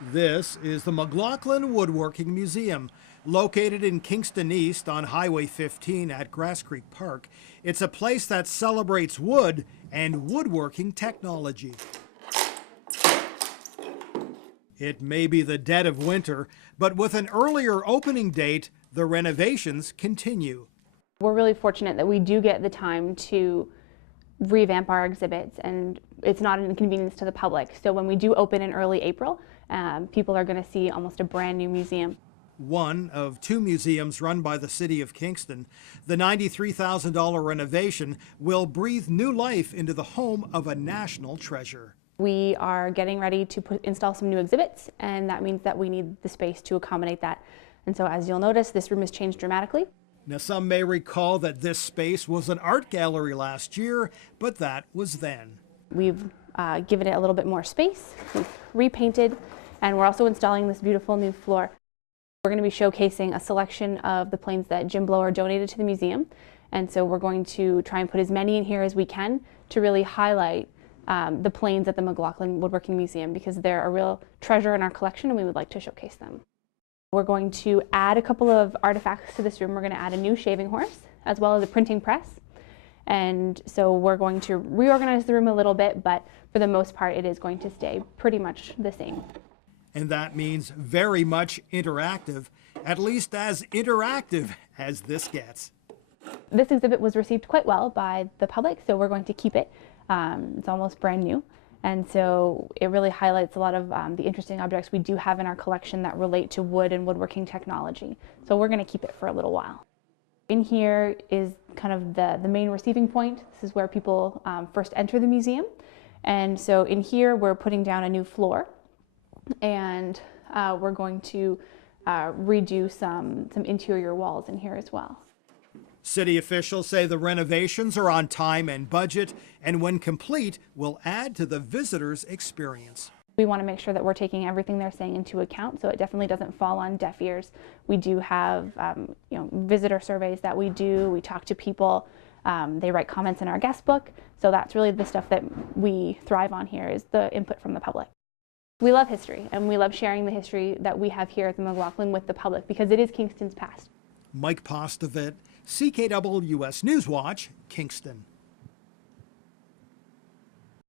This is the McLaughlin Woodworking Museum, located in Kingston East on Highway 15 at Grass Creek Park. It's a place that celebrates wood and woodworking technology. It may be the dead of winter, but with an earlier opening date, the renovations continue. We're really fortunate that we do get the time to revamp our exhibits, and it's not an inconvenience to the public. So when we do open in early April, people are going to see almost a brand new museum. One of two museums run by the City of Kingston, the $93,000 renovation will breathe new life into the home of a national treasure. We are getting ready to install some new exhibits, and that means that we need the space to accommodate that. And so as you'll notice, this room has changed dramatically. Now, some may recall that this space was an art gallery last year, but that was then. We've given it a little bit more space, we've repainted, and we're also installing this beautiful new floor. We're going to be showcasing a selection of the planes that Jim Blower donated to the museum, and so we're going to try and put as many in here as we can to really highlight the planes at the McLaughlin Woodworking Museum, because they're a real treasure in our collection and we would like to showcase them. We're going to add a couple of artifacts to this room. We're going to add a new shaving horse as well as a printing press. And so we're going to reorganize the room a little bit, but for the most part it is going to stay pretty much the same. And that means very much interactive, at least as interactive as this gets. This exhibit was received quite well by the public, so we're going to keep it. It's almost brand new. And so it really highlights a lot of the interesting objects we do have in our collection that relate to wood and woodworking technology. So we're going to keep it for a little while. In here is kind of the main receiving point. This is where people first enter the museum. And so in here we're putting down a new floor, and we're going to redo some interior walls in here as well. City officials say the renovations are on time and budget, and when complete, will add to the visitor's experience. We want to make sure that we're taking everything they're saying into account, so it definitely doesn't fall on deaf ears. We do have visitor surveys that we do. We talk to people. They write comments in our guest book. So that's really the stuff that we thrive on here, is the input from the public. We love history, and we love sharing the history that we have here at the McLaughlin with the public, because it is Kingston's past. Mike Postovit, CKWS Newswatch, Kingston.